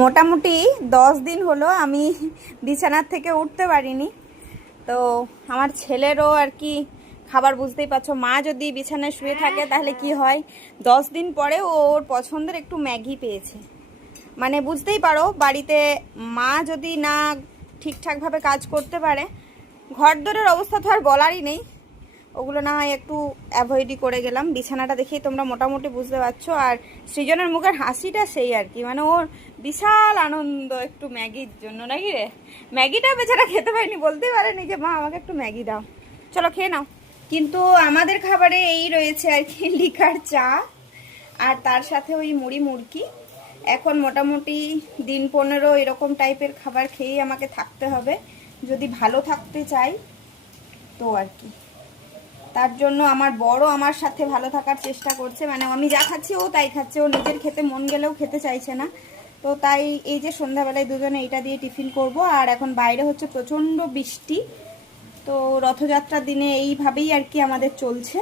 মোটামুটি 10 দিন হলো আমি বিছানার থেকে উঠতে পারিনি। তো আমার ছেলেরও আর কি খাবার, বুঝতেই পারছো, মা যদি বিছানায় শুয়ে থাকে তাহলে কি হয়, 10 দিন পরে ও ওর পছন্দের একটু ম্যাগি পেয়েছে। মানে বুঝতেই পারো, বাড়িতে মা যদি না ঠিকঠাকভাবে কাজ করতে পারে, ঘর দরের অবস্থা তো আর বলারই নেই, ওগুলো না হয় একটু অ্যাভয়েডই করে গেলাম। বিছানাটা দেখেই তোমরা মোটামুটি বুঝতে পারছো। আর সৃজনের মুখের হাসিটা সেই আর কি, মানে ওর বিশাল আনন্দ একটু ম্যাগির জন্য, নাকি রে? ম্যাগিটা বেচারা খেতে পারেনি, বলতেই পারেনি যে মা আমাকে একটু ম্যাগি দাও, চলো খেয়ে নাও। কিন্তু আমাদের খাবারে এই রয়েছে আর কি, লিকার চা আর তার সাথে ওই মুড়ি মুড়কি। এখন মোটামুটি দিন 15 এরকম টাইপের খাবার খেয়েই আমাকে থাকতে হবে যদি ভালো থাকতে চাই তো আর কি। তার জন্য আমার বড় আমার সাথে ভালো থাকার চেষ্টা করছে, মানে আমি যা খাচ্ছি ও তাই খাচ্ছে, ও নিজের খেতে মন গেলেও খেতে চাইছে না। তো তাই এই যে সন্ধ্যাবেলায় দুজনে এটা দিয়ে টিফিন করব। আর এখন বাইরে হচ্ছে প্রচণ্ড বৃষ্টি, তো রথযাত্রার দিনে এইভাবেই আর কি আমাদের চলছে।